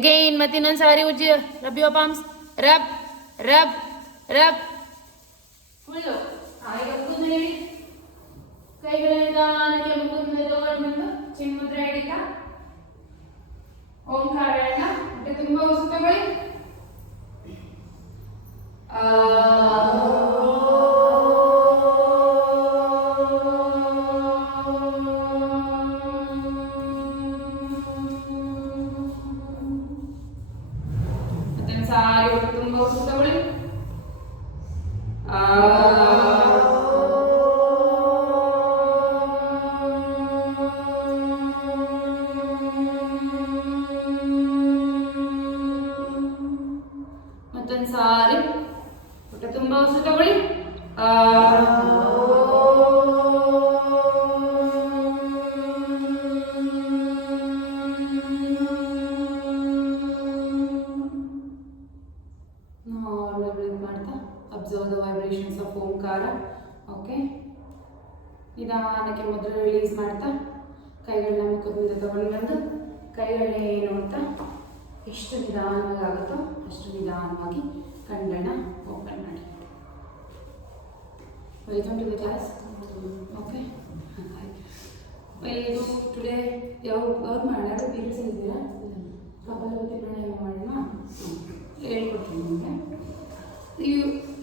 Again, Matinan Sari Uji, rub your palms, rub, rub, rub. Full. I have put the Kaigalana, Kamukum, the door, Chimudra Edita, Om Karana, the Timbo Story. Observe the vibrations of Omkara. Okay. ನಿಧಾನಕ್ಕೆ ಮೊದಲು release ಮಾಡ್ತಾ ಕೈಗಳನ್ನ ಮುಖದ ಮೇಲೆ ತಗೊಂಡು ಬಂದು ಕೈಗಳನ್ನೇ ನೋಡ್ತಾ ಎಷ್ಟು ನಿಧಾನವಾಗಿ ಆಗುತ್ತೋ ಅಷ್ಟು ನಿಧಾನವಾಗಿ ಕಣ್ಣನ್ನ ಓಪನ್ ಮಾಡಿ. Welcome to the class. Okay. Very good. Today ಯಾವ್ದು ಮಾಡೋಣ? ಪೀರಿಯಡ್ಸ್ ಇದ್ದೀರಾ? ಕಪಾಲಭಾತಿ ಪ್ರಾಣಾಯಾಮ ಮಾಡೋಣ. ಹೇಳ್ಕೊಡ್ತೀನಿ ನಿಮಗೆ.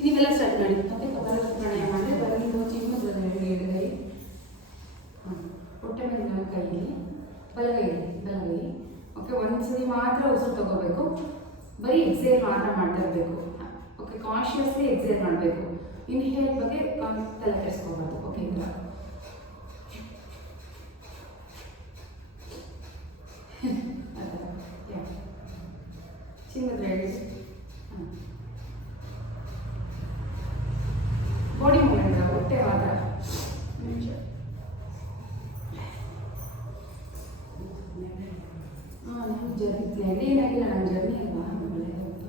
ನೀವೆಲ್ಲ ಸ್ಟಾರ್ಟ್ ಮಾಡಿ. ಮತ್ತೆ ಕಪಾಲಭಾತಿ ಪ್ರಾಣಾಯಾಮ ಅಂದರೆ ಬರಲಿ ಚಿಕ್ಕ ಎಡಗೈ, ಹೊಟ್ಟೆ ಮೇಲೆ ಕೈಯಲ್ಲಿ, ಬಲಗೈ. ಓಕೆ, ಒಂದ್ಸರಿ ಮಾತ್ರ ಉಸಿರು ತಗೋಬೇಕು. ಬರೀ ಎಕ್ಸೇಲ್ ಮಾತ್ರ ಮಾಡ್ತಾ ಇರಬೇಕು. ಓಕೆ, ಕಾನ್ಶಿಯಸ್ಲಿ ಎಕ್ಸೇಲ್ ಮಾಡಬೇಕು. ಇನ್ಹೇಲ್ ಬಗ್ಗೆ ತಲೆ ಕೆಡಿಸ್ಕೋಬಾರ್ದು. ಓಕೆ, ಇಲ್ಲ ಚಿನ್ನದ ಬಾಡಿ ಮೂಮೆಂಟ್, ಹೊಟ್ಟೆ ಮಾತ್ರ. ಜರ್ನಿ ಏನಾಗಿಲ್ಲ, ನನ್ನ ಜರ್ನಿ ಅಲ್ವಾ ಒಳ್ಳೆಯದು.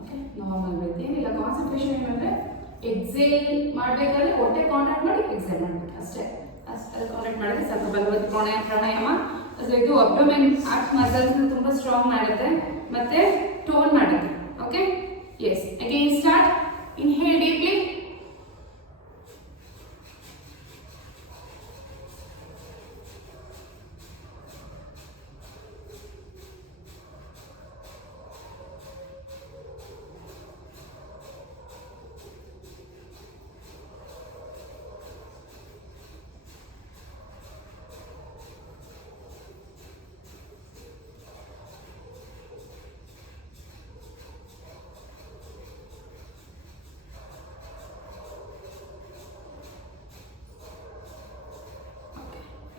Okay, normal breath. ಏನಿಲ್ಲ, ಕಾನ್ಸಂಟ್ರೇಷನ್ ಏನಂದರೆ ಎಕ್ಸೇಲ್ ಮಾಡಬೇಕಾದ್ರೆ ಹೊಟ್ಟೆ ಕಾಂಟ್ಯಾಕ್ಟ್ ಮಾಡಿ ಎಕ್ಸೇಲ್ ಮಾಡಬೇಕು ಅಷ್ಟೇ. ಅಷ್ಟು ಕಾಂಟ್ಯಾಕ್ಟ್ ಮಾಡಿದ್ರೆ ಸ್ವಲ್ಪ ಬಲವತ್ತು ಪ್ರಾಣಾಯಾಮ. ಸೊ ಇದು ಅಬ್ಡೋಮೆನ್ ಆಕ್ಟ್ ಮಸಲ್ಸ್ ತುಂಬ ಸ್ಟ್ರಾಂಗ್ ಮಾಡುತ್ತೆ ಮತ್ತು ಟೋನ್ ಮಾಡುತ್ತೆ. Okay, yes. Again start. Inhale deeply.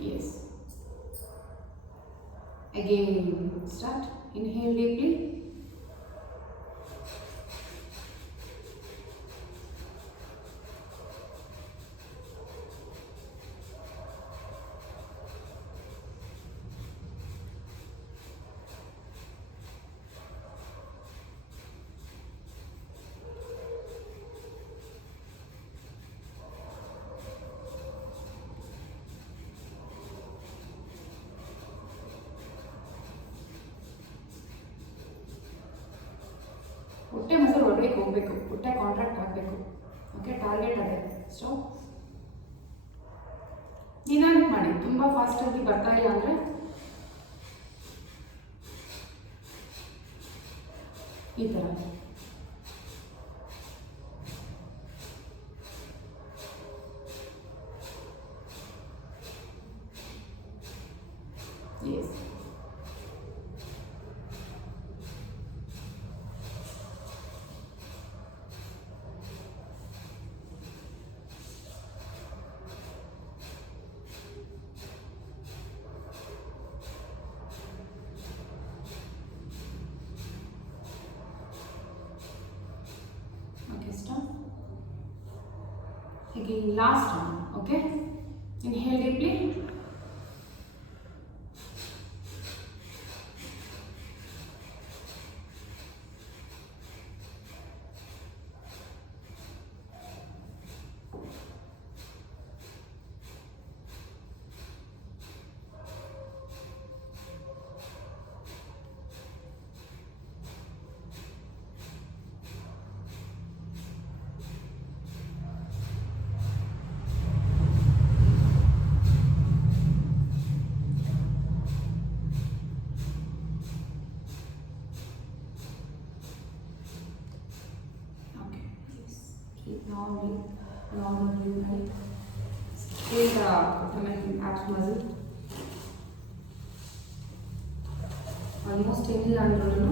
Yes. Again, start. Inhale deeply. ಹೊಟ್ಟೆ ಮಸಲು ಒಳಗಡೆ ಹೋಗಬೇಕು, ಹೊಟ್ಟೆ ಕಾಂಟ್ರಾಕ್ಟ್ ಆಗಬೇಕು. ಓಕೆ, ಟಾರ್ಗೆಟ್ ಅದೇ. ಸ್ಟಾಪ್. ನಿಧಾನಕ್ಕೆ ಮಾಡಿ, ತುಂಬ ಫಾಸ್ಟಾಗಿ ಬರ್ತಾ ಇಲ್ಲ ಅಂದರೆ ಈ ಥರ. S. Again, last one. Okay, inhale deeply. normal breathing height. Straight abdomen, abs muscle. Almost ಏನಿಲ್ಲ ಅಂದ್ರೂ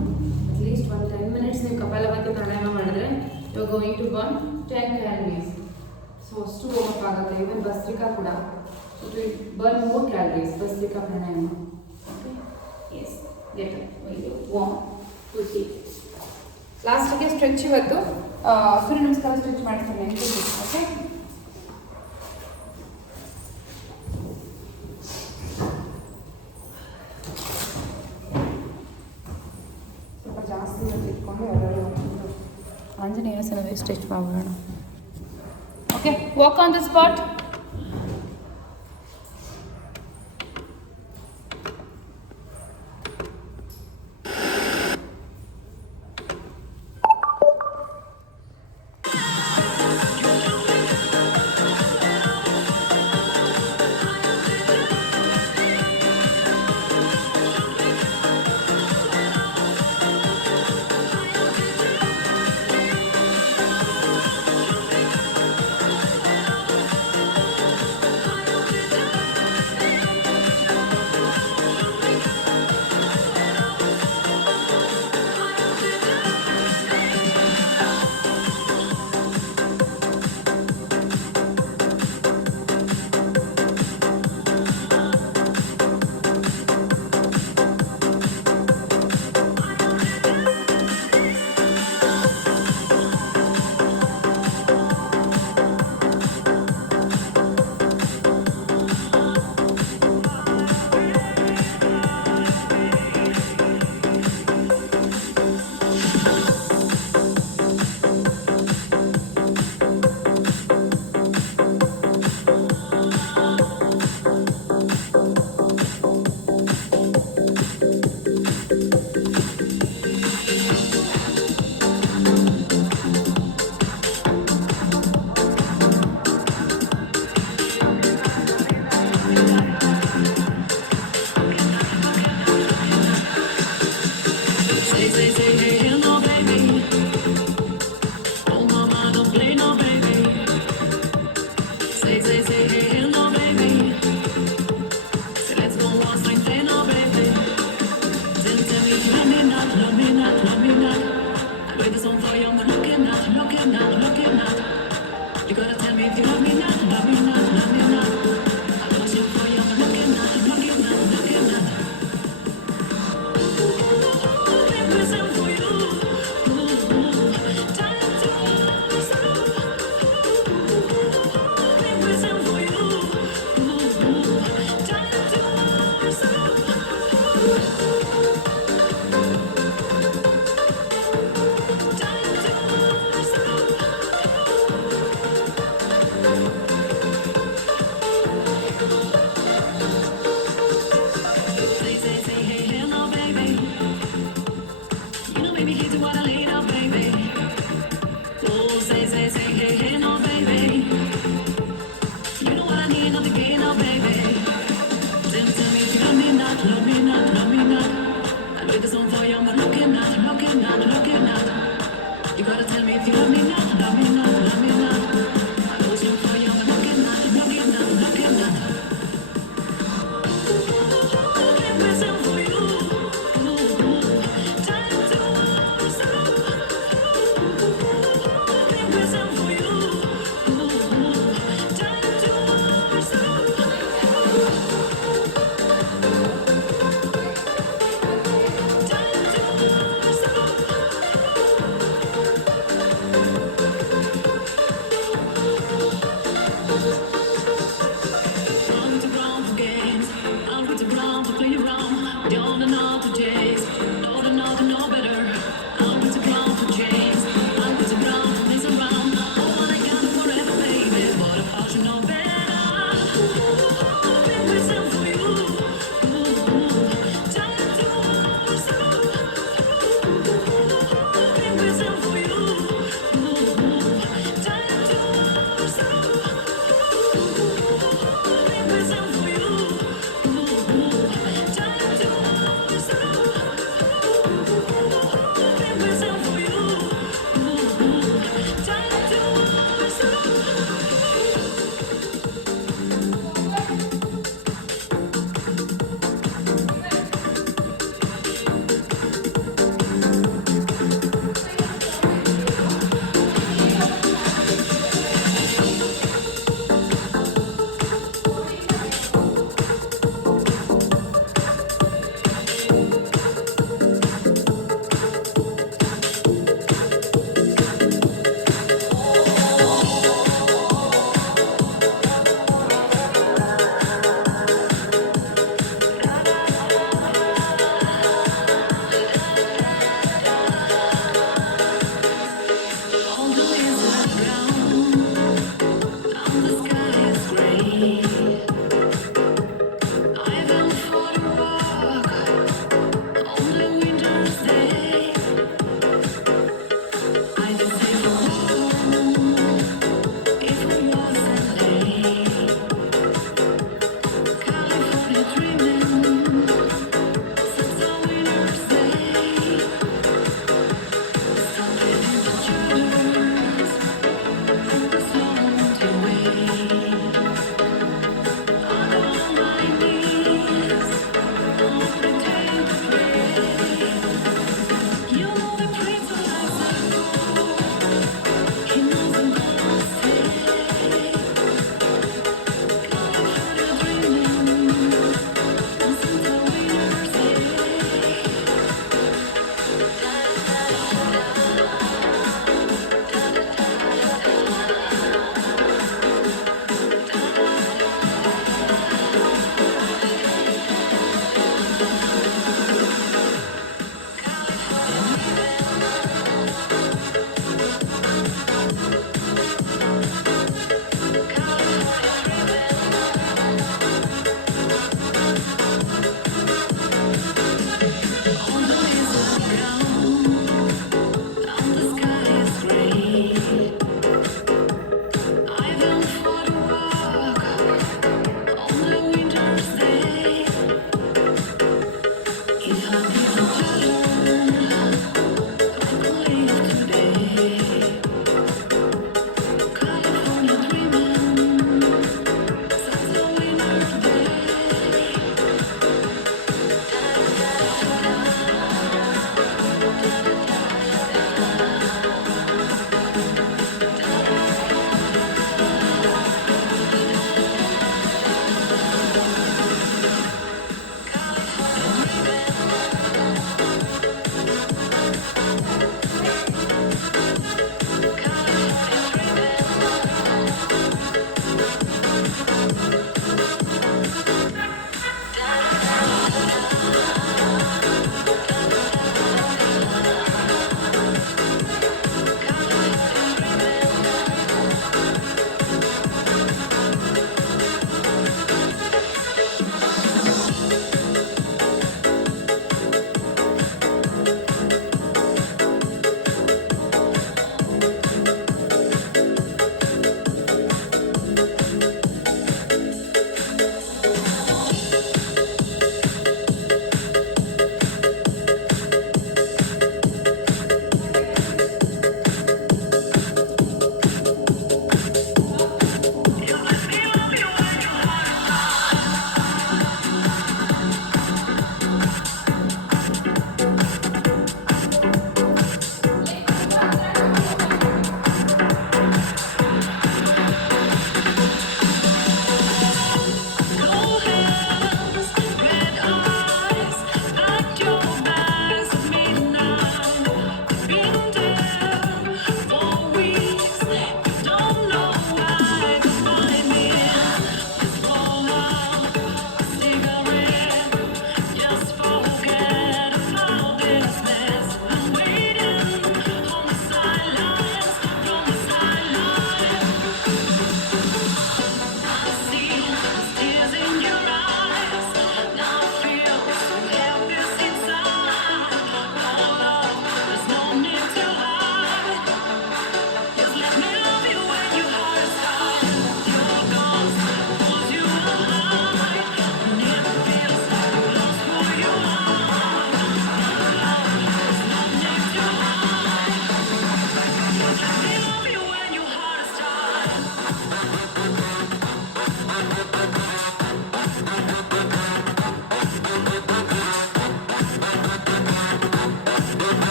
ಅಟ್ಲೀಸ್ಟ್ ಒಂದು 10 minutes ನೀವು ಕಪಾಲಭಾತಿ ಪ್ರಾಣಾಯಾಮ ಮಾಡಿದ್ರೆ you are going to burn 10 calories. So ಅಷ್ಟು ವಾರ್ಮ್ ಅಪ್ ಆಗುತ್ತೆ. ಇವನ್ ಭಸ್ತ್ರಿಕಾ ಕೂಡ it will burn more calories. Bhastrika pranayama. Okay yes get up 1 2 3. ಲಾಸ್ಟಿಗೆ stretch ಇವತ್ತು ಸೂರ್ಯ ನಮಸ್ಕಾರ ಸ್ಟ್ರೆಚ್ ಮಾಡ್ತೀನಿ. ಓಕೆ ಜಾಸ್ತಿ ಇಟ್ಕೊಂಡು ಎಲ್ಲರೂ ಆಂಜನೇಯ ಸಲವೇ ಸ್ಟ್ರೆಚ್ ಮಾಡೋಣ. Okay walk on the spot.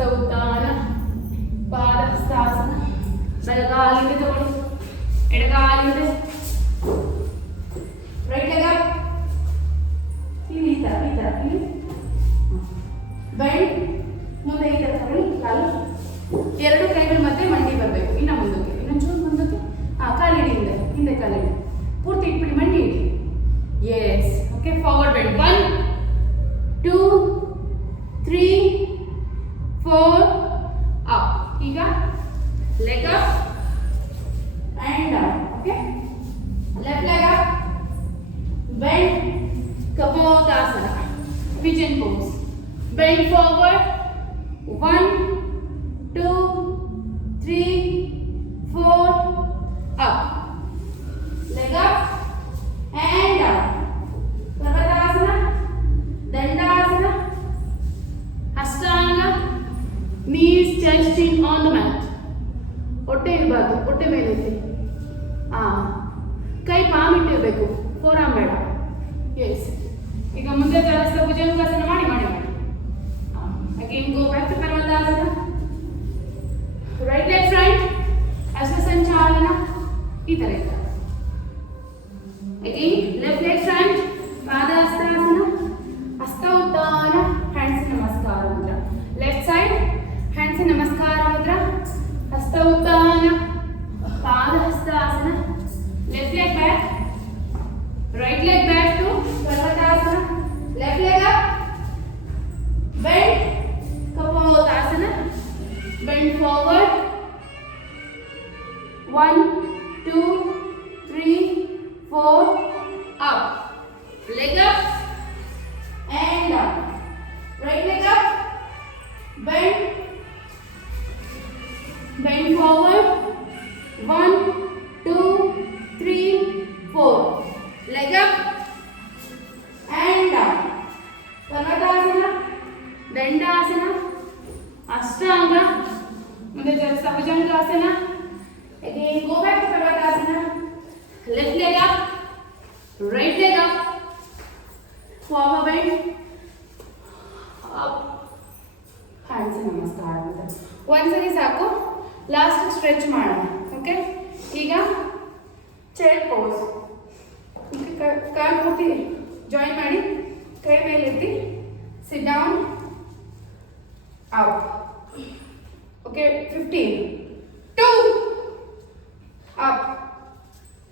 ಹಸ್ತ ಉತ್ಥಾನ, ಪಾದ ಹಸ್ತಾಸನ. ಬಲಗಾಲಿಂದ ತಗೊಳ್ಳಿ, ಎಡಗಾಲಿಂದ ರೈಟ್ ಲೆಗ್ ಅಪ್, ಇಲ್ಲಿ ಈ ತರ ಇಲ್ಲಿ ಬೆಂಡ್, ಮುಂದೆ ಈ ತರ ತಗೊಳ್ಳಿ. ಕಾಲು ಎರಡು ಕೈಗಳ ಮಧ್ಯೆ ಮಂಡಿ ಬರಬೇಕು, ಇನ್ನ ಮುಂದಕ್ಕೆ, ಇನ್ನೊಂಚೂರು ಮುಂದಕ್ಕೆ. ಕಾಲಿಡಿ, ಹಿಂದೆ ಕಾಲಿಡಿ, ಪೂರ್ತಿ ಇಟ್ಬಿಡಿ, ಮಂಡಿ ಇಡಿ. Yes, okay. Forward bend. 1 2 3 4 up. ಈಗ leg up and down. Okay, left leg up, bend, Kapottasana, pigeon pose. Bend forward. 1 2 3 4 up. Leg up and down. Kapottasana, Dandasana, Ashtanga, knees touching on the mat. ಹೊಟ್ಟೆ ಇರಬಾರ್ದು, ಹೊಟ್ಟೆ ಮೇಲೆ ಇರಲಿ. ಕೈ palm ಇಟ್ಟಿರಬೇಕು, ಫೋರಾಮ್ ಬೇಡ. S. ಈಗ ಮುಂದೆ ಜಾಸ್ತಿ ಭುಜಂಗಾಸನ ಮಾಡಿ ಮಾಡಿ ಮಾಡಿ. Again go back to Parvatasana. Right leg front, Ashwa Sanchalana, ಈ ತರ ಇದೆ. Again left leg front, Padahastasana, Hasta Utthana, hands ನಮಸ್ಕಾರ ಮುದ್ರ. ಲೆಫ್ಟ್ ಸೈಡ್ ಹ್ಯಾಂಡ್ಸ್ ನಮಸ್ಕಾರ ಮುದ್ರ, Hasta Utthana, Pada Hastasana. Left leg back, right leg back to Parvatasana. Left leg up, bend, Kapotasana. Bend forward. 1 2 3 4 up. Leg up and down. Right leg up, bend, bend forward. 1 2 3 4. Leg up and down. Purvatasana, Dandasana, Ashtanga. Munde jalsa Bhujangasana. Again go back to Purvatasana. Left leg up, right leg up. Forward bend, up, hands ನಮಸ್ಕಾರ. ಒಂದ್ಸರಿ ಸಾಕು, last stretch ಮಾಡೋಣ. Okay, ಈಗ chair pose. ಕಾಲು ಪೂರ್ತಿ join ಮಾಡಿ, ಕೈ ಮೇಲೆ ಎತ್ತಿ, sit down, up. Okay, 15 2 up.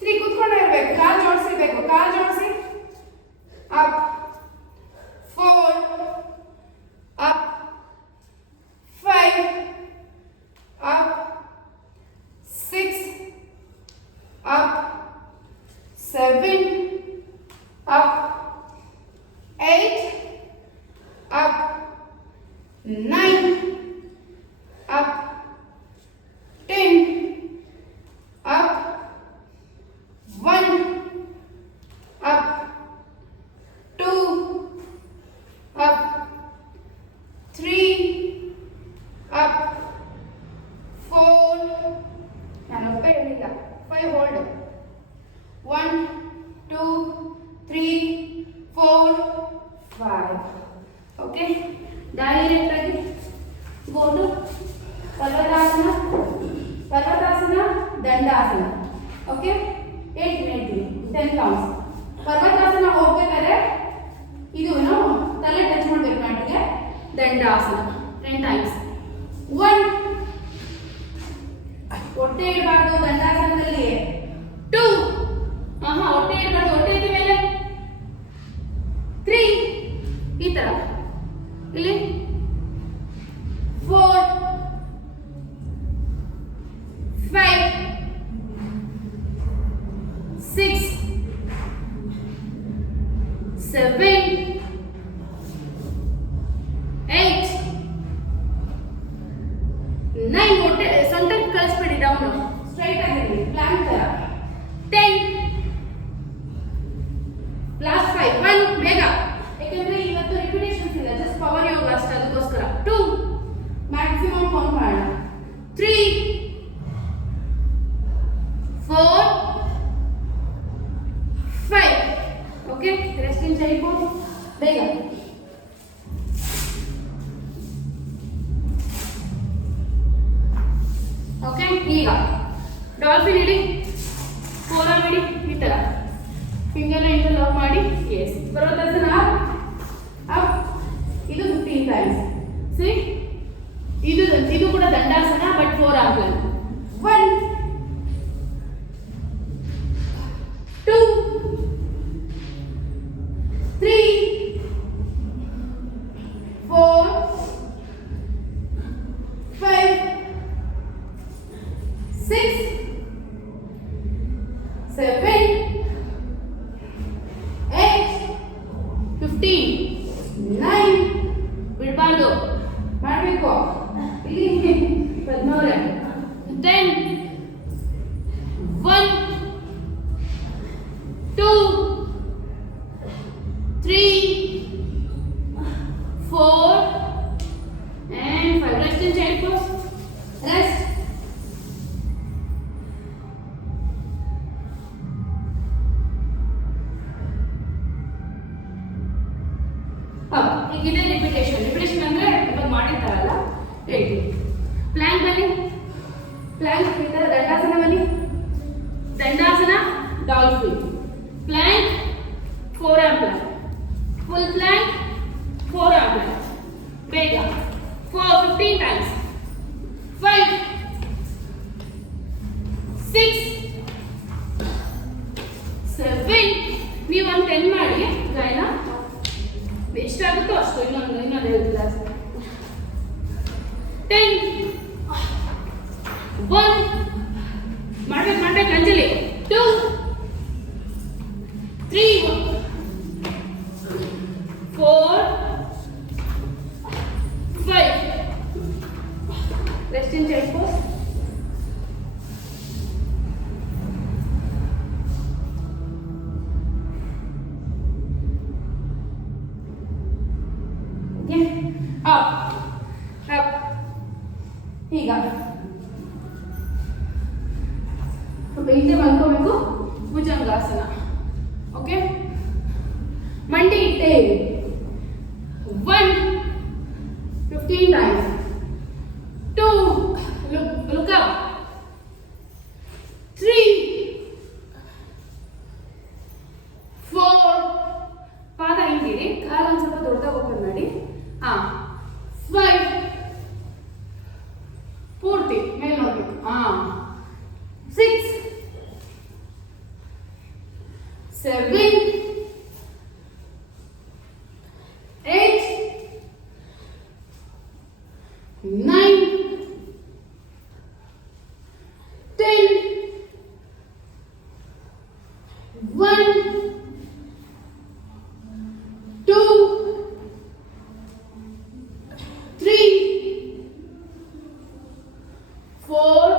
3 ಕೂತ್ಕೊಂಡೇ ಇರಬೇಕು, ಕಾಲು ಜೋಡಿಸಿರ್ಬೇಕು, ಕಾಲು ಜೋಡಿಸಿ, up. 4 up, 5 up, 6 up, 7 up, 8 up, 9 up, 10 up, 1 up, 2 up, 3 up, 4 ನಾನು ಒಪ್ಪೇ ಹೇಳಿಲ್ಲ, 5 ಹೋಲ್ಡ್. 1 2 3 4 5. ಓಕೆ, ಡೈರೆಕ್ಟ್ ಆಗಿ go to parvatasana, parvatasana, dandasana. Okay, 8 ಹೇಳ್ತೀನಿ, 10 ಕೌಂಟ್ಸ್. ಪರ್ವತಾಸನ ಹೋಗ್ಬೇಕಾದ್ರೆ ಇದು ನಾವು ತಲೆ ಟಚ್ ಮಾಡಬೇಕು ಮ್ಯಾಟ್ಗೆ. ದಂಡಾಸನ 10 ಟೈಮ್ಸ್. 1 ಹೊಟ್ಟೆ ಇರಬಾರ್ದು ದಂಡಾಸನದಲ್ಲಿ. 2 ಹೊಟ್ಟೆ ಇರಬಾರ್ದು, ಹೊಟ್ಟೆ ಇದ್ದ ಮೇಲೆ 3 ಈ ತರ ಇಲ್ಲಿ. 4 5 6 7 8 9. ಹೊಟ್ಟೆ ಸೊಂಟ ಕಳಿಸ್ಬಿಡಿ, ಡೌನ್ ಸ್ಟ್ರೈಟ್ ಆಗಿರಲಿ, ಪ್ಲಾಂಕ್ ತರ. 10 ಲಾಸ್ಟ್ 5. 1 ಬೇಗ, ಯಾಕಂದ್ರೆ ಇವತ್ತು ರಿಪಿಟೇಷನ್ಸ್ ಇಲ್ಲ, ಜಸ್ಟ್ ಪವರ್ ಯೋಗ ಅಷ್ಟೇ, ಅದಕ್ಕೋಸ್ಕರ. 2 ಮ್ಯಾಕ್ಸಿಮಮ್ ಕೌಂಟ್ ಮಾಡೋಣ. 3 4 5. ಓಕೆ, ರೆಸ್ಟಿಂಗ್ ಸೈಡ್ ಪೋಸ್ ಬೇಗ. ಈಗ ಡಾಲ್ಫಿನ್ ಇಡಿ, ಫೋರ್ ಇಡಿ, ಈ ಥರ ಫಿಂಗರ್ನ ಇಂಟರ್ಲಾಕ್ ಮಾಡಿ. S, ಪರ್ವತಾಸನ up up. ಇದು 15 ಟೈಮ್ಸ್. ಸಿ, ಇದು ಕೂಡ ದಂಡಾಸನ, ಬಟ್ 4 ಆಗಲ್ಲ. 1 2 3 4 5 6 7 8 15 9 ಬಿಡಬಾರ್ದು, ಮಾಡಬೇಕು. ಇಲ್ಲಿ 13 10 1 2 3 4 and 5. Rest in child pose. Rest. ಹೀಗಿದೆ ರಿಪಿಟೇಷನ್. ರಿಪಿಟೇಷನ್ ಅಂದ್ರೆ ಇವಾಗ ಮಾಡಿರ್ತಾರಲ್ಲ ಹೇಳ್ತೀವಿ. ಪ್ಲಾಂಕ್ ಬನ್ನಿ, ಪ್ಲಾಂಕ್ ಈ ಥರ ದಂಡಾಸನ ಬನ್ನಿ, dandasana dolphin, Planck four arm Planck, full Planck four arm Planck. ಬೇಗ 15 ಟೈಮ್ಸ್. 5 6 7. ನೀವು ಒಂದು 10 ಮಾಡಿ ಗಾಯನ ಎಷ್ಟಾಗುತ್ತೋ ಅಷ್ಟು. ಇನ್ನೊಂದು ಹೇಳ್ತಿಲ್ಲ. 10 1 ಮಾಡ್ಬೇಕು Anjali. 2 3 4 5. Rest in child pose. Okay, up up. ಈಗ ಹಿಂದೆ ಮಲ್ಕೋಬೇಕು, ಭುಜಂಗಾಸನ. ಓಕೆ, ಮಂಡಿ ಇಟ್ಟೇರಿ. 1 15 times. 2 look up. 3 4 ಪಾದ ಹಿಂದಿರಿ, ಕಾಲ ಒಂದು ಸ್ವಲ್ಪ ದೊಡ್ಡದಾಗಿ ಓಪನ್ ಮಾಡಿ. 5 ಪೂರ್ತಿ ಮೇಲೆ ನೋಡ್ಬೇಕು. 6 7 8 9 10 1 2 3 4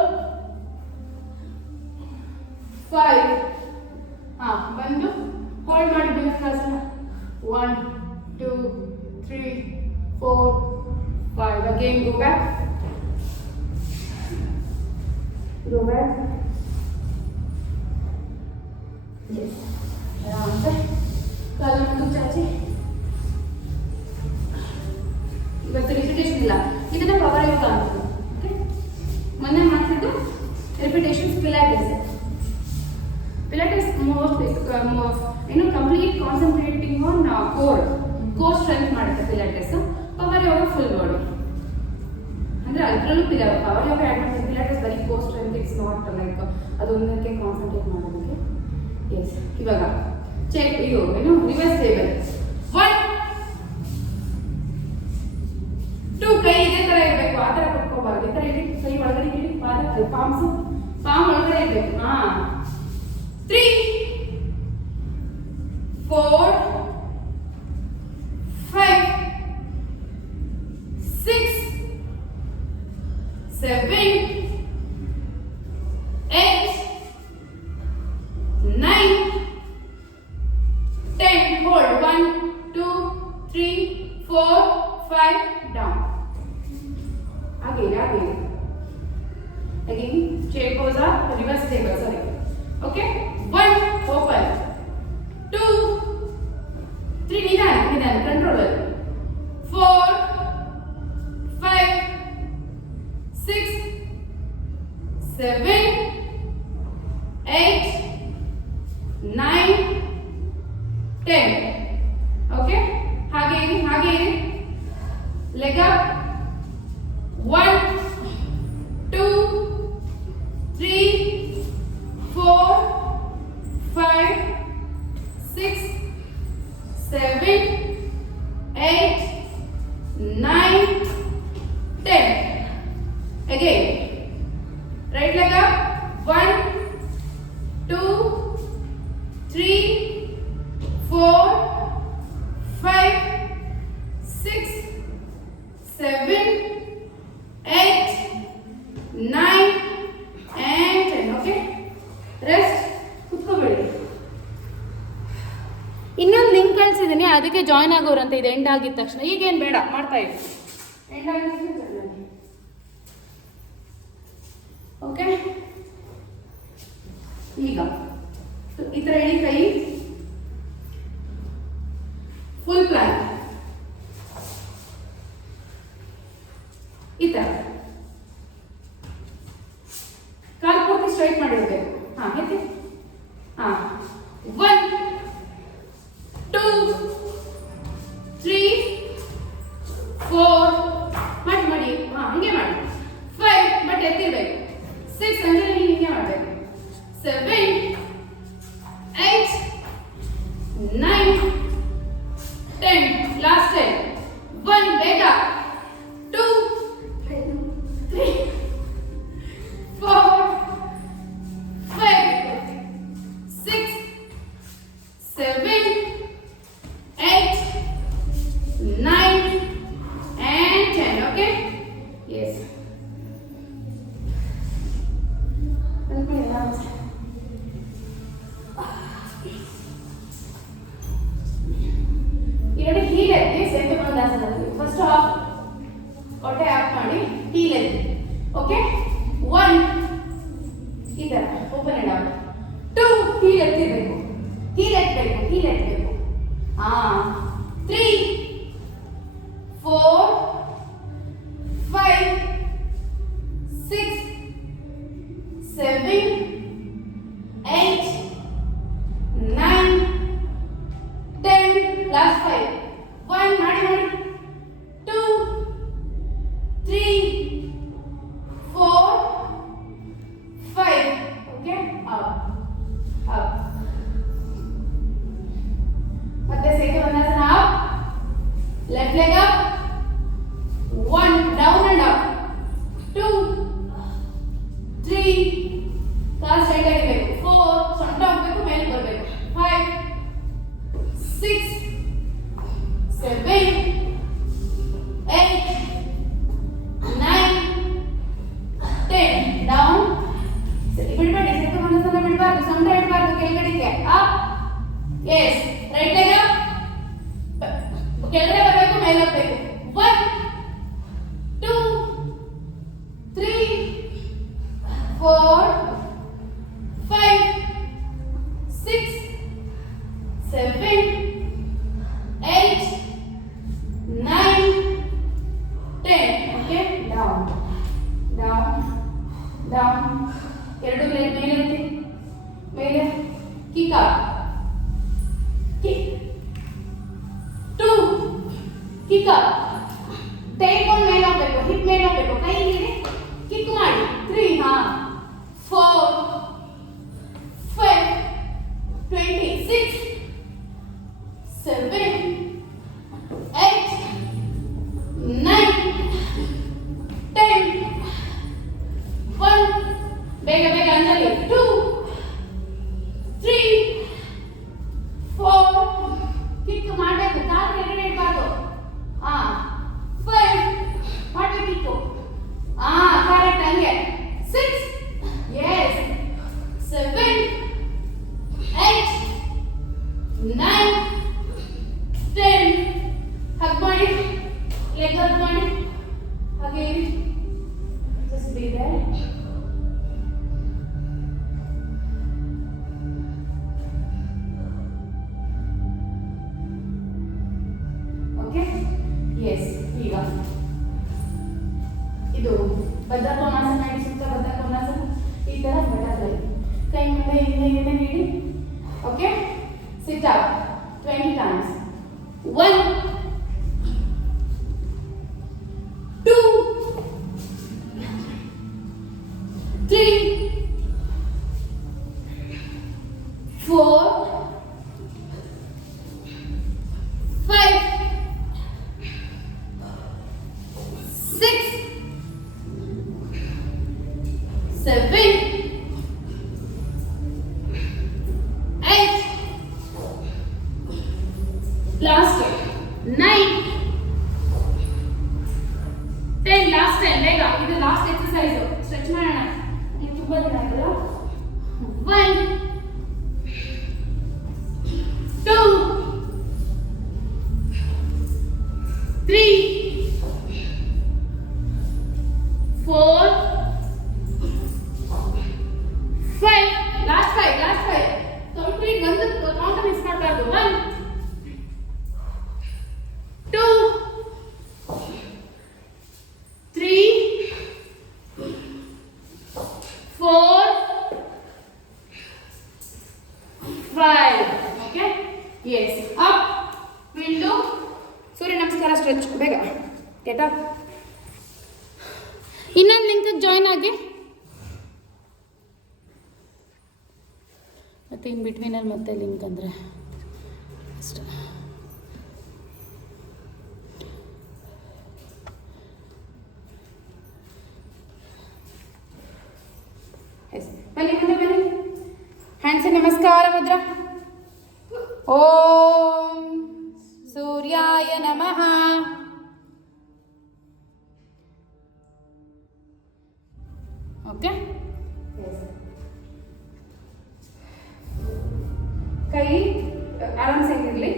5. ಬಂದು ಹೋಲ್ಡ್ ಮಾಡಿ bhujangasana. 1 2 3 4 5. Again go back. Go back. Yes. आराम से ಕಾಲನ್ನು ಚಾಚಿ. ಇವತ್ತು ರಿಪಿಟೇಷನ್ ಇಲ್ಲ, ಇದನ್ನ ಪವರ್ ಯೋಗ ಅಂತೀವಿ. ಓಕೆ, ಮೊನ್ನೆ ಮಾಡ್ತಿದ್ದು repetitions Pilates. Pilates complete concentrating on core strength ಮಾಡುತ್ತೆ Pilates. Power yoga full body ಅಂದ್ರೆ ಅದರಲ್ಲೂ ಪವರ್ ಯೋಗ ಆ್ಯಡ್ ಮಾಡ್ತೀವಿ. ಪಿಲಾಟಿಸ್ ಬರೀ core strength, it's not like ಅದೊಂದಕ್ಕೆ ಕಾನ್ಸಂಟ್ರೇಟ್ ಮಾಡೋದಕ್ಕೆ. ಎಸ್, ಇವಾಗ ಚೆಕ್ ಇದು ರಿವರ್ಸ್ ಟೇಬಲ್. 1 2 ಕೈ ಇದೇ ತರ ಇರಬೇಕು, ಆ ತರ ಕೊಟ್ಕೋಬಾರ್ದು. ಈ ತರ ಇಡಿ, ಕೈ ಒಳಗಡೆ ಇಡಿ, ಪಾಮ್ ಒಳಗಡೆ ಇರಬೇಕು. 3 4 5 6 7 8 9 10. Hold. 1 2 3 4 5. Down. Again. Chair pose or reverse table. Sorry. Okay. 1 open. 2 3 nidan control. 4 5 6 7 8 9 10. Okay, ಹಾಗೆ ಇರಿ. Leg up. 1 2 3 4 5 6 7 8 9 10. Again, right leg up. 1 2 3 4 5 6 7 8 9 and 10. Okay, rest. ಕುತ್ಕೋಬೇಡಿ. ಇನ್ನೊಂದು ಲಿಂಕ್ ಕಳಿಸಿದ್ದೀನಿ, ಅದಕ್ಕೆ ಜಾಯ್ನ್ ಆಗೋರು ಅಂತ ಇದೆ. ಎಂಡ್ ಆಗಿದ ತಕ್ಷಣ ಈಗೇನು ಬೇಡ, ಮಾಡ್ತಾ ಇರಿ. ಎಂಡ್ ಆಗಿದ ಓಕೆ. ಈಗ ಈ ಥರ ಎಳಿ ಕೈ, ಫುಲ್ ಪ್ಲಾನ್ ಈ ಥರ. ಕಾಲು ಪೂರ್ತಿ ಸ್ಟ್ರೈಟ್ ಮಾಡಿರ್ಬೇಕು. ಹಾಂ, ಎತ್ತಿ. ಹಾಂ, 1 2 3 4 ಮಾಡಿ. ಹಾಂ, ಹೀಗೆ ಮಾಡಿ. 5 ಬಟ್ ಎತ್ತಿರ್ಬೇಕು. 6 ಅಂದರೆ ನೀವು ಹೀಗೆ ಮಾಡಬೇಕು. 7 8 9 10. Last time. 1 ಬೇಗ. 2 3 4 5 6 7 8 9 and 10. Okay, yes. ಎರಡು ಹೀಲ್ ಎತ್ತಿ ಸೇತು ಬಂದಾಸನ. ಫಸ್ಟ್ ಹಾಫ್ ಹೊಟ್ಟೆ ಆಫ್ ಮಾಡಿ ಹೀಲ್ ಎತ್ತಿ. ಓಕೆ, 1 ಈ ತರ ಓಪನ್ ಅಂಡ್ ಔಟ್. 2 ಹೀಲ್ ಎತ್ತಿರಬೇಕು, ಹೀಲ್ ಎತ್ತಬೇಕು. 3 4 5 6 7 8 9 10. ಲಾಸ್ಟ್ 5. 1 ಮಾಡಿ 2 3 4 5. Okay, up. ಮತ್ತೆ setu bandhasana. Up, left leg up. 1 down and up. 2 3 ಕಾಲು ಸ್ಟ್ರೈಟ್ ಆಗಿರಬೇಕು. 4 ಸೊಂಟ ಹೋಗ್ಬೇಕು, ಮೇಲೆ ಬರಬೇಕು. 5 6 7 8 9 10. ಡೌನ್. ಬಿಡಬೇಡಿ, ಸೇತು ಬಂದಾಸನ ಬಿಡಬಾರ್ದು, ಸೊಂಟ ಇಡಬಾರ್ದು ಕೆಳಗಡೆಗೆ. Up, yes. Right leg up. ಕೆಳಗಡೆ ಬರಬೇಕು, ಮೇಲೆ ಹೋಗ್ಬೇಕು. 1 2 3 4 5 6 7 8 9 10. Okay, down. ಎರಡು ಲೆಗ್ ಮೇಲೆ ಎತ್ತಿ. ಮೇಲೆ kick up. 2 kick up. Table ಮೇಲೆ ಹೋಗ್ಬೇಕು, ಹಿಪ್ ಮೇಲೆ ಹೋಗ್ಬೇಕು. ಕೈ ಹಿಡಿ, ಕಿಕ್ ಮಾಡಿ. 3 4 5 26 7 8 9 10. 1 ಬೇಗ ಅಂಜಲಿ. 2 3 4 ಕಿಕ್ ಮಾಡಬೇಕು, ಕಾಲು ಕೆಳಗಡೆ ಇಡಬಾರ್ದು. 5 ಮಾಡಬೇಕು ಕಿಕ್ಕು. ಕರೆಕ್ಟ್, ಹಂಗೆ. 6 yes 7 8 9 10. ಹಗ್ ಮಾಡಿ, ಲೆಗ್ ಹಗ್ ಮಾಡಿ. ಹಾಗೆ just be there. Okay, yes. ಈಗ ಇದು ಬದ್ಧ ಕೋನಾಸನ, ಸುತ್ತ ಬದ್ಧ ಕೋನಾಸನ. ಈ ತರ ಬಟರ್ಫ್ಲೈ. ಕೈ ಮೇಲೆ ಹಿಂದೆ ನೀಡಿ. Okay, sit up 20 times. 1 2 3 4 5 6 7 8 last 9 10. Last time ಬೇಗ, ಇದು ಲಾಸ್ಟ್ ಎಕ್ಸರ್ಸೈಸ್. ಸ್ಟ್ರೆಚ್ ಮಾಡೋಣ, ನೀವು ತುಂಬಾ ದಿನ ಆಯ್ತಲ್ಲ. 1 2 3 4 5. Last 5 complete. ಒಂದು ಕೌಂಟ್ ಮಿಸ್ ಮಾಡಬಾರ್ದು. 1 2 3 4 5. Okay, yes. Up, will do surya namaskar stretch. ಬೇಗ ಗೆಟ್ ಅಪ್. ಇನ್ನೊಂದು ಲಿಂಕ್ ಜಾಯ್ನ್ ಆಗಿ. ಮತ್ತು ಇನ್ ಬಿಟ್ವೀನಲ್ಲಿ ಮತ್ತೆ ಲಿಂಕ್ ಅಂದರೆ ಅಷ್ಟೇ. ಬನ್ನಿ ಮುಂದೆ ಬನ್ನಿ. ಹ್ಯಾಂಡ್ಸ್ ನಮಸ್ಕಾರ ಮುದ್ರ. ಓಂ ಸೂರ್ಯಾಯ ನಮಃ. ಓಕೆ, ಕೈ ಆರಾಮ್ಸೆ ಇರಲಿ.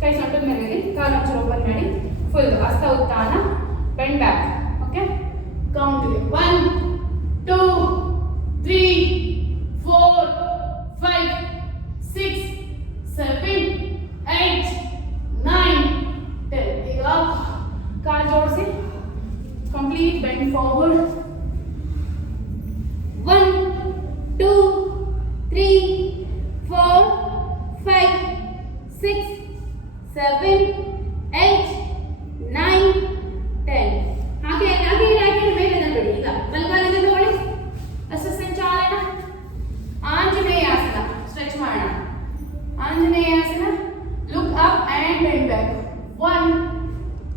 ಕೈ ಸೊಂಟದ ಮೇಲೆ ಇರಲಿ. ಕಾಲು ಒಂಚೂರು ಓಪನ್ ಮಾಡಿ. ಫುಲ್ ಹಸ್ತ Uttana, bend back. Okay, count 1 2 3 4 5 6 7 8 9 10. ಈಗ ಕಾಲು ಜೋಡಿಸಿ ಕಂಪ್ಲೀಟ್ ಬೆಂಡ್ ಫಾರ್ವರ್ಡ್. 1 2 3 4 5 6 7 8 9 10. ಹಾಗೆ ಮೇಲೆ ಬಿಡಿ. ಈಗ ಬಲಗಾಲಿಂದ ತಗೊಳ್ಳಿ. ಅಷ್ಟು ಸಂಚಾಲನ. ಆಂಜನೇಯಾಸನ ಸ್ಟ್ರೆಚ್ ಮಾಡೋಣ. Anjaneyasana. Look up and bend back. 1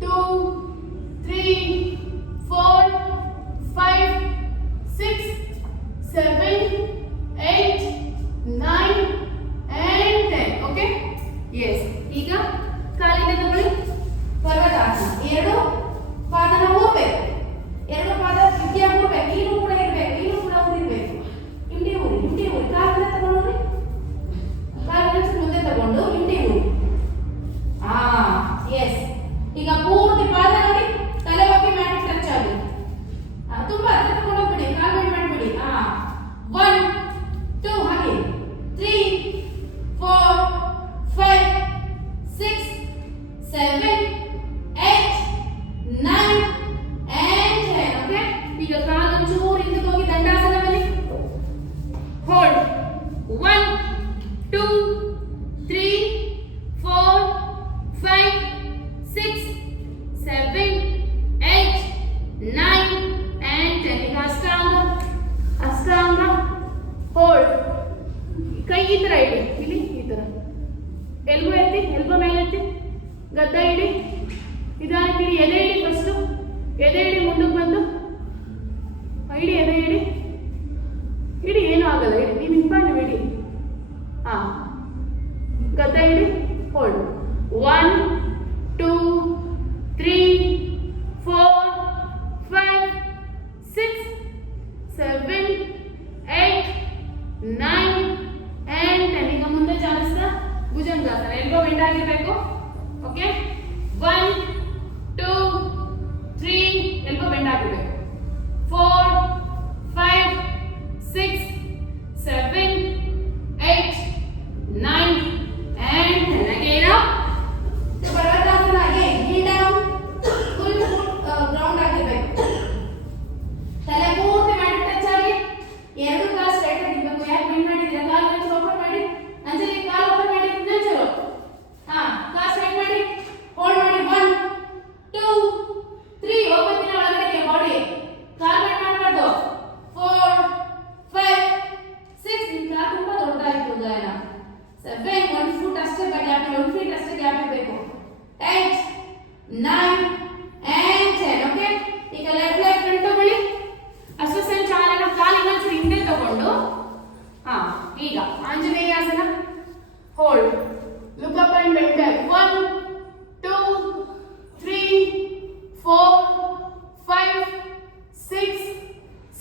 2 3 4 5 6 7 8 9 and 10. Okay, yes. ಈಗ ಕಾಲಿಂದ ತಗೊಳ್ಳಿ. ಪರ್ವತಾಸನ. ಎರಡು ಪಾದನ ಊರಬೇಕು. ಎರಡು ಪಾದ ವಿದ್ಯಾ ಊರಬೇಕು. ನೀರು ಕೂಡ ಇರಬೇಕು. ನೀರು ಕೂಡ ಊರಿರ್ಬೇಕು. ಹಿಂಡಿ ಊರಿ. ಕಾಲನ್ನ ತಗೊಂಡು ಕಾಲನ್ನ ಮುಂದೆ ತಗೊಂಡು ಹಿಂಡಿ ಊರಿ. ಎಸ್. ಈಗ ಪೂರ್ತಿ ಪಾದ ನೋಡಿ, ತಲೆ ಹೋಗಿ ಮ್ಯಾಟ್ ಟಚ್ ಆಗಿ. ತುಂಬಾ ಹತ್ರ ತಗೊಂಡು ಹೋಗ್ಬಿಡಿ. ಕಾಲು ಬೆಂಡ್ ಮಾಡ್ಬಿಡಿ. 1 2 ಹಾಗೆ 3 4 5 6 7 8 9 and 10. ಓಕೆ, ಈಗ ಕಾಲು ಚೂರು ಹಿಂದಕ್ಕೆ ಹೋಗಿ ದಂಡಾಸನ ಬನ್ನಿ. ಹೋಲ್ಡ್. 1 2 3 4 5 6 7 8 9 and 10. ಈಗ ಅಷ್ಟಾಂಗ ಹೋಲ್ಡ್. ಕೈ ಈ ಥರ ಇಡಿ. ಇಲ್ಲಿ ಈ ಥರ ಎಲ್ಬೋ ಎತ್ತಿ, ಎಲ್ಬೋ ಮೇಲೆ ಎತ್ತಿ. ಗದ್ದ ಇಡಿ. ನಿಧಾನಕ್ಕೆ ಇಡಿ. ಎದೆ ಇಡಿ. ಫಸ್ಟು ಎದೆ ಇಡಿ. ಮುಂದಕ್ಕೆ ಬಂದು ಇಡಿ. ಎದೆ ಇಡಿ. ಏನೂ ಆಗಲ್ಲ. ಇಡಿ. ನೀವು ಹಿಂಪಾಡಿ ಇಡಿ. ಗದ್ದ ಇಡಿ. ಹೋಲ್ಡ್. 1 2 3 4 5 6 7 8 9 and 10. ಈಗ ಮುಂದೆ ಚಾಲಿಸ್ತಾ ಭುಜಂಗಾಸನ. ಎಲ್ಬೋ ಬೆಂಡ್ ಆಗಿರಬೇಕು. ಓಕೆ, 1 2 3 ಎಲ್ಬೋ ಬೆಂಡ್ ಆಗಿರಬೇಕು. 4 5 6 7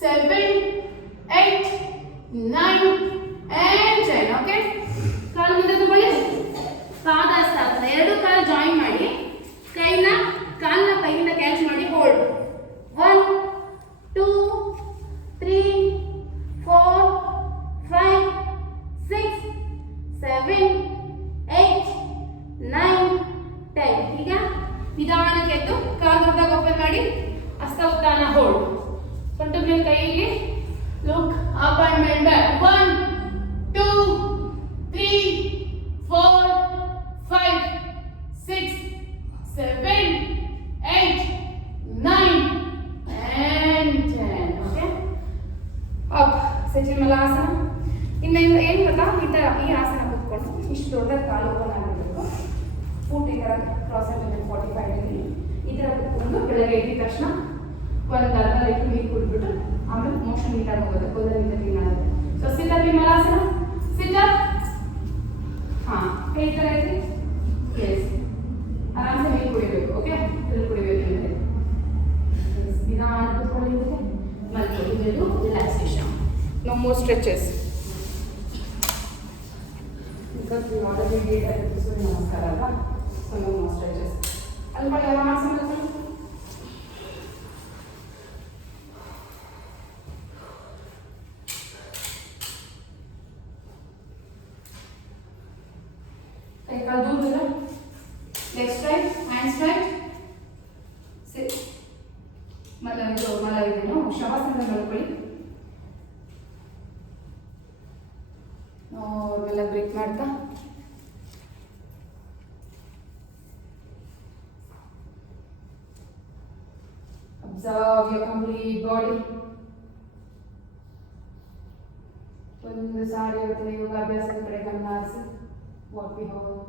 7, 8, 9 and 10. ಓಕೆ, ಕಾಲು ಮುಂದೆ ತಗೊಳ್ಳಿ. ಪಾದ ಹಸ್ತಾಸನ, ಎರಡು ಕಾಲು ಜಾಯಿನ್ ಮಾಡಿ, ಕಾಲನ್ನ ಕೈಯಿಂದ ಕ್ಯಾಚ್ ಮಾಡಿ ಹೋಲ್ಡ್. 1, 2, 3, 4, 5, 6, 7, 8, 9, 10. ಈಗ ನಿಧಾನಕ್ಕೆ ಎದ್ದು ಕಾಲು ದೊಡ್ಡದಾಗಿ ಓಪನ್ ಮಾಡಿ ಹಸ್ತ ಉತ್ತಾನ ಹೋಲ್ಡ್. ಸೊಂಟ ಮೇಲೆ ಕೈಗೆ look up and mend back. 1, 2, 3, 4, 5, 6, 7, 8, 9 and 10. Okay, up ಸಚಿಮಲಾಸನ. ಇನ್ನು ಏನು ಗೊತ್ತಾ, ಈ ಆಸನ ಕೂತ್ಕೊಂಡು ಇಷ್ಟು ದೊಡ್ಡ ಕಾಲು ಓಪನ್ ಆಗಿರಬೇಕು. ಫೂಟ್ ಈ ಥರ ಕ್ರಾಸ್ ಆಗಿ 45 ಡಿಗ್ರಿ ಈ ಥರ ಕೂತ್ಕೊಂಡು ಬೆಳಗ್ಗೆ ಎದ್ದ ತಕ್ಷಣ ಒಂದು ಅರ್ಧ ಲೀಟರ್ ನೀರು ಕುಡಿದ್ಬಿಟ್ಟು ಆಮೇಲೆ ಮೋಷನ್ ನೀಟಾಗಿ ಹೋಗುತ್ತೆ, ಕೂದಲಿಂದ ಕ್ಲೀನ್ ಆಗುತ್ತೆ. ಸೊ ಸಿಟ್ ಅಪ್ ವಿಮಲಾಸನ. ಸಿಟ್ ಅಪ್. ಹಾಂ, ಕೈ ಥರ ಐತಿ. ಎಸ್, ಆರಾಮ್ಸೆ ನೀರು ಕುಡಿಬೇಕು. ಓಕೆ, ನೀರು ಕುಡಿಬೇಕು. ನಿಧಾನ ಕೂತ್ಕೊಳ್ಳಿ, ಮಲ್ಕೊಳ್ಳಿ. ಇದು relaxation. No more stretches. Because you already did surya namaskar ಅಲ್ವಾ, ಸೊ ನೋ ಮೋರ್ ಸ್ಟ್ರೆಚಸ್. ಅನ್ಕೊಳ್ಳಿ, ಆರಾಮ್ಸೆ ಮಲ್ಕೊಳ್ಳಿ. ಕೈ ಕಾಲು ದೂರ ದೂರ. Leg straight, hand straight. Sit. ಮಲಗಿದೇನು ಶವಾಸನ ಮಲ್ಕೊಳ್ಳಿ. ನಾರ್ಮಲ್ ಆಗಿ ಬ್ರೇಕ್ ಮಾಡ್ತಾ ಅಬ್ಸರ್ವ್ ಯುವರ್ ಕಂಪ್ಲೀಟ್ ಬಾಡಿ. ಒಂದು ಸಾರಿ ಇವತ್ತಿನ ಯೋಗಾಭ್ಯಾಸದ ಕಡೆ ಗಮನ ಹರಿಸಿ. ವಾಟ್ ವಿ ಹ್ಯಾವ್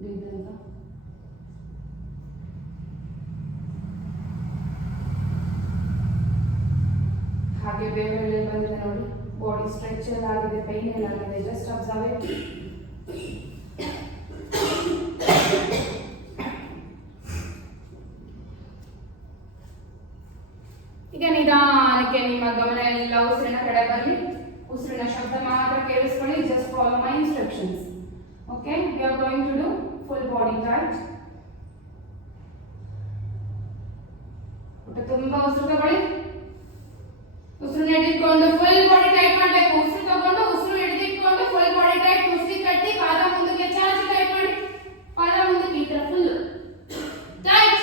ಡಿಡ್ ಅಂತ ಹಾಗೆ ಬೇರೆ ಬಂದಿದೆ ನೋಡಿ. ಬಾಡಿ ಸ್ಟ್ರೆಚ್ ಎಲ್ಲ ಆಗಿದೆ, ಪೈನ್ ಎಲ್ಲ ಆಗಿದೆ. Just observe it. ಈಗ ನಿಧಾನಕ್ಕೆ ನಿಮ್ಮ ಗಮನ ಎಲ್ಲ ಉಸಿರಿನ ಕಡೆ ಬರಲಿ. ಉಸಿರಿನ ಶಬ್ದ ಮಾತ್ರ ಕೇಳಿಸ್ಕೊಳ್ಳಿ. Just follow my instructions. Okay, we are going to do full body tight. ಹೊಟ್ಟೆ ತುಂಬಾ ಉಸಿರು ತಗೊಳ್ಳಿ. ಉಸಿರು ಹಿಡಿದುಕೊಂಡು ಫುಲ್ ಬಾಡಿ ಟೈಟ್ ಮಾಡಬೇಕು. ಉಸಿರು ತಗೊಂಡು ಉಸಿರು ಹಿಡಿದಿಟ್ಕೊಂಡು ಫುಲ್ ಬಾಡಿ ಟೈಟ್. ಮುಷ್ಟಿ ಕಟ್ಟಿ ಪಾದ ಮುಂದಕ್ಕೆ ಚಾಚಿ ಟೈಟ್ ಮಾಡಿ. ಪಾದ ಮುಂದಕ್ಕೆ ಈ ತರ full tight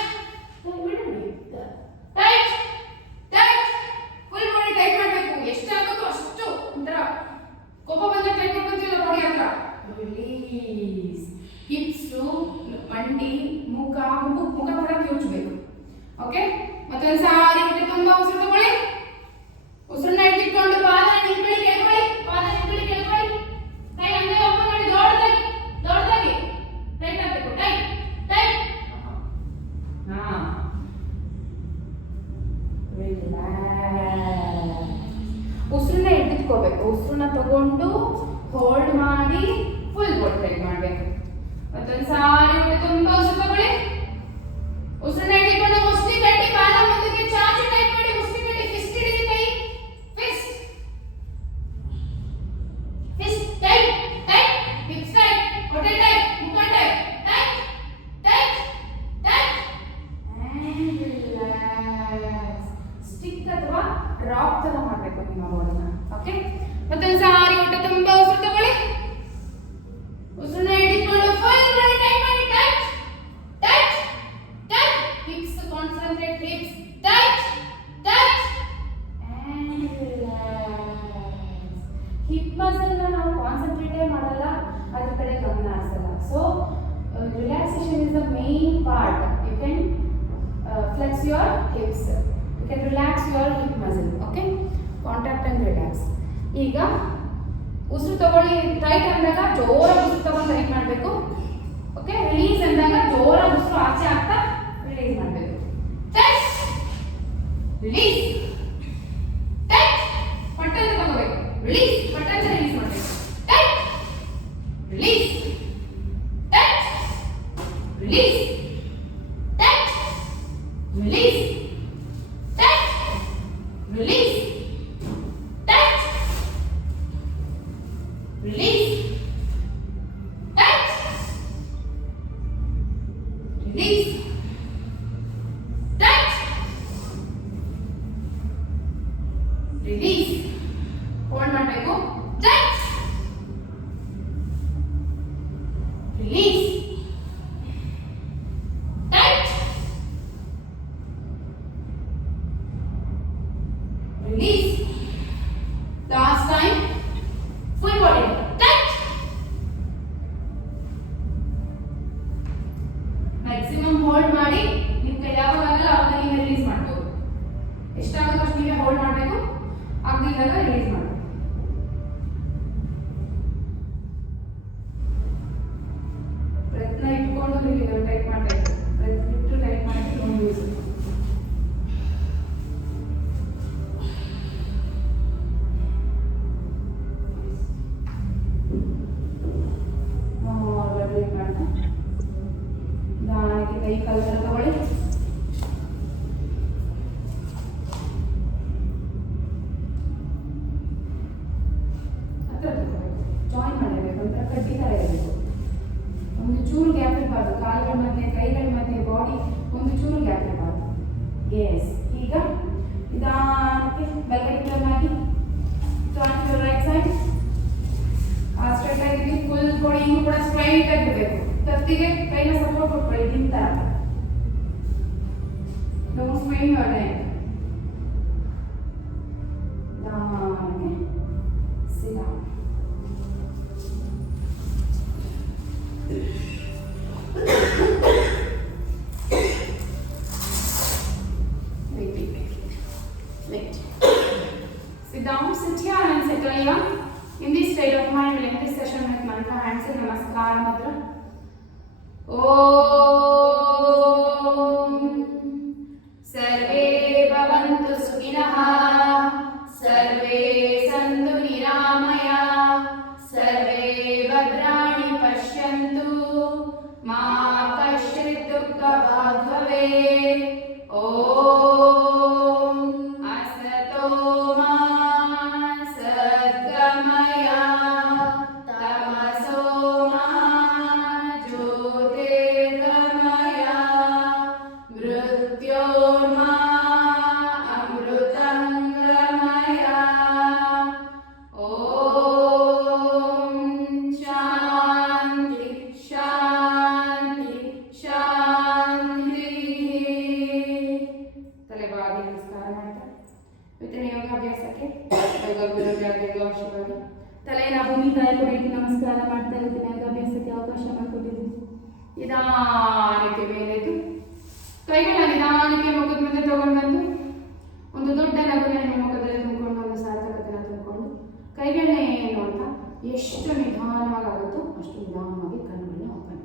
tight tight. Full body tight ಮಾಡಬೇಕು. ಎಷ್ಟಾಗುತ್ತೋ ಅಷ್ಟು. ಒಂಥರ ಕೋಪ ಬಂದ್ರೆ ಟೈಟ್ ಮಾಡ್ಕೊಂತೀವಲ್ಲ ಬಾಡಿ ಹತ್ರ. ರಿಲೀಸ್. ಹಿಪ್ಸ್ ಟು ಮಂಡಿ, ಮುಖ ಕೂಡ ಕಿವುಚಬೇಕು. ಓಕೆ, ಮತ್ತೊಂದು ಸಾರಿ ಹೊಟ್ಟೆ ತುಂಬಾ ಉಸಿರು ತಗೊಳ್ಳಿ. ಉಸಿರನ್ನ ಇಟ್ಕೊಂಡು ಪಾದ ನಿಂತ್ಕೊಳ್ಳಿ, ಕೇಳ್ಕೊಳ್ಳಿ. ಪಾದ ನಿಂತ್ಕೊಳ್ಳಿ, ಕೇಳ್ಕೊಳ್ಳಿ. ಕೈ ಹಂಗೆ ಓಪನ್ ಮಾಡಿ ದೊಡ್ಡದಾಗಿ ದೊಡ್ಡದಾಗಿ ಟೈಟ್ ಆಗಬೇಕು. Tight tight. ಹಾ, ಉಸಿರನ್ನ ಹಿಡಿದುಕೋಬೇಕು. ಉಸಿರನ್ನ ತಗೊಂಡು ಹೋಲ್ಡ್ ಮಾಡಿ ಫುಲ್ ಬಾಡಿ ಟೈಟ್ ಮಾಡಬೇಕು. ಮತ್ತೊಂದು ಸಾರಿ ಹೊಟ್ಟೆ ತುಂಬಾ ಉಸಿರು ತಗೊಳ್ಳಿ. ಉಸಿರನ್ನ ಹಿಡಿದುಕೊಂಡು ಮುಷ್ಟಿ ಕಟ್ಟಿ ಪಾದ ಮುಂದಕ್ಕೆ ಚಾಚಿ ಟೈಟ್ ಮಾಡಿ. ಮುಷ್ಟಿ ಕಟ್ಟಿ ಫಿಸ್ಟ್ ಹಿಡಿದು ಕೈ Fist Fist tight tight. Hips tight, ಹೊಟ್ಟೆ ಟೈಟ್, ಮುಖ tight. Tight tight tight and relax. Stick ಅಥವಾ ರಾಕ್ ತರ ಮಾಡಬೇಕು ನಿಮ್ಮ ಬಾಡಿನ. ಓಕೆ, ಮತ್ತೊಂದು ಸಾರಿ ಹೊಟ್ಟೆ ತುಂಬಾ ಉಸಿರು ತಗೊಳ್ಳಿ. ಉಸಿರನ್ನ ಹಿಡಿದುಕೊಂಡು ಫುಲ್ ಬಾಡಿ ಟೈಟ್ ಮಾಡಿ. Tight tight tight. Hips concentrate. Hips tight tight and relax. Hip muscle ನಾವು ಕಾನ್ಸಂಟ್ರೇಟ್ ಮಾಡಲ್ಲ, ಅದ್ರ ಕಡೆ ಗಮನ ಹರಿಸಲ್ಲ. So relaxation is the main part. You can flex your hips. You can relax your hip muscle. Okay, contract and relax. ಈಗ ಉಸಿರು ತಗೊಳ್ಳಿ. Tight ಅಂದಾಗ ಜೋರಾಗಿ ಉಸಿರು ತಗೊಂಡು ಟೈಟ್ ಮಾಡಬೇಕು. ಓಕೆ, ರಿಲೀಸ್ ಅಂದಾಗ ಜೋರಾಗಿ ಉಸಿರು ಆಚೆ ಆಗ್ತಾ ರಿಲೀಸ್ ಮಾಡಬೇಕು. Tight release tight. ಪಟ್ಟಂತ ತಗೋಬೇಕು. ರಿಲೀಸ್ ಪಟ್ಟಂತ ರಿಲೀಸ್ ಮಾಡಬೇಕು. Tight release tight release tight release tight release release. Hold ಮಾಡಬೇಕು. Touch. Release. Touch. Release. Last time. Full body. Touch. Maximum hold ಮಾಡಿ. ನಿಮ್ಮ ಕೈ ಯಾವಾಗ ಆಗಲ್ಲ ಅವಾಗ ನೀವು ರಿಲೀಸ್ ಮಾಡಬಹುದು. ಎಷ್ಟಾಗುತ್ತೋ ಅಷ್ಟು ನೀವೇ ಹೋಲ್ಡ್ ಮಾಡಬೇಕು. ಆಗದಿದ್ದಾಗ ರಿಲೀಸ್ ಮಾಡಬೇಕು. ಪ್ರಯತ್ನ ಇಟ್ಕೊಂಡು ನೀವು ಟೈಪ್ ಮಾಡಬೇಕು. ಪ್ರಯತ್ನ ಇಟ್ಟು ಟೈಪ್ ಮಾಡಿ ನೋಡಿ ಯೂಸ್. ನಿಧಾನಕ್ಕೆ ಕೈ ಕಾಲನ್ನು ತಗೊಳ್ಳಿ. ಜಾಯಿನ್ ಮಾಡಬೇಕು. ಒಂಥರ ಕಡ್ಡಿ ಥರ ಇರಬೇಕು. ಒಂದು ಚೂರು ಗ್ಯಾಪ್ ಇರಬಾರ್ದು. ಕಾಲುಗಳ ಮಧ್ಯೆ ಕೈಗಳ ಮಧ್ಯೆ ಬಾಡಿ ಒಂದು ಚೂರು ಗ್ಯಾಪ್ ಇರಬಾರ್ದು. ಎಸ್. ಈಗ ನಿಧಾನಕ್ಕೆ ಬಲಗಡೆ ಟರ್ನ್ ಆಗಿ turn to right side. Straight ಆಗಿರಲಿ. ಫುಲ್ ಬಾಡಿ ಇನ್ನೂ ಕೂಡ ಸ್ಟ್ರೈಟ್ ಆಗಿರಬೇಕು. ಕತ್ತಿಗೆ ಕೈನ ಸಪೋರ್ಟ್ ಕೊಟ್ಕೊಳ್ಳಿ. ನಿಮ್ಮ ಥರ ಡೋಂಟ್ ಸ್ಟ್ರೈನ್ ಯುವರ್ ನೆಕ್. ನಿಧಾನಕ್ಕೆ sit down. Wait. Sit down, sit here and settle here. In this state of mind, we'll end this session with mantra hands and namaskar mudra. Om Sarve Bhavantu Sukhinah. Sarve Santu Niramaya. Sarve Bhadrani Pashyantu. Ma Kashchit Dukkha Bhagave. Om Asato Ma Sadgamaya. Tamaso Ma Jyotirgamaya. Mrityorma Amrutangamaya. Om Shanti Shanti Shanti. ತಲೆಬಾಗಿ ನಮಸ್ಕಾರ ಮಾಡ್ತಾ ಇವತ್ತಿನ ಯೋಗಾಭ್ಯಾಸಕ್ಕೆ ಯೋಗ ಗುರುಗಳಿಗೆ ಆಶೀರ್ವಾದ. ತಲೆಯನ್ನು ಭೂಮಿ ತಾಯಿ ಕೊಡಿ ನಮಸ್ಕಾರ ಮಾಡ್ತಾ ಇವತ್ತಿನ ಯೋಗಾಭ್ಯಾಸಕ್ಕೆ ಅವಕಾಶ ಮಾಡಿಕೊಟ್ಟಿದ್ದೀನಿ. ನಿಧಾನಕ್ಕೆ ಮೇಲೆದ್ದು ಕೈಗಳ ನಿಧಾನಕ್ಕೆ ಮುಖದ ಮುಂದೆ ತಗೊಂಡು ಬಂದು ಒಂದು ದೊಡ್ಡ ನಗುನ ನಿಮ್ಮ ಮುಖದಲ್ಲಿ ತುಂಬಿಕೊಂಡು ಒಂದು ಸಾರ್ಥಕತೆನ ತುಂಬಿಕೊಂಡು ಕೈಗಳನ್ನೇ ನೋಡ್ತಾ ಎಷ್ಟು ನಿಧಾನವಾಗಿ ಆಗುತ್ತೋ ಅಷ್ಟು ನಿಧಾನವಾಗಿ ಕಣ್ಣುಗಳನ್ನ ಓಪನ್